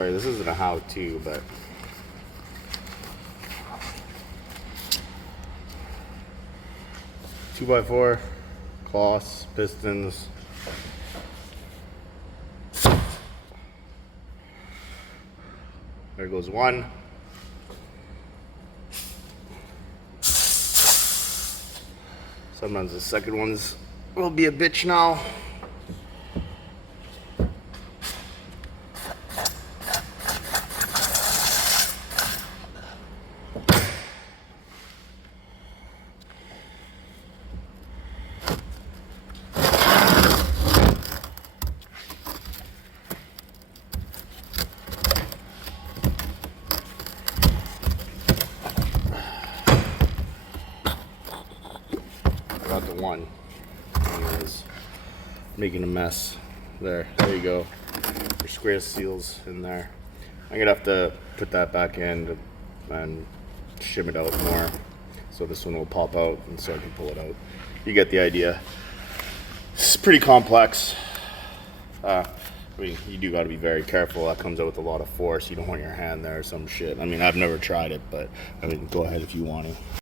Sorry, this isn't a how-to, but two by four, cloths, pistons. There goes one. Sometimes the second one's will be a bitch now. Got the one. Anyways, making a mess. There you go. Your square seals in there. I'm gonna have to put that back in and shim it out more, so this one will pop out and so I can pull it out. You get the idea. It's pretty complex. I mean, you do got to be very careful. That comes out with a lot of force. You don't want your hand there or some shit. I mean, I've never tried it, but I mean, go ahead if you want to.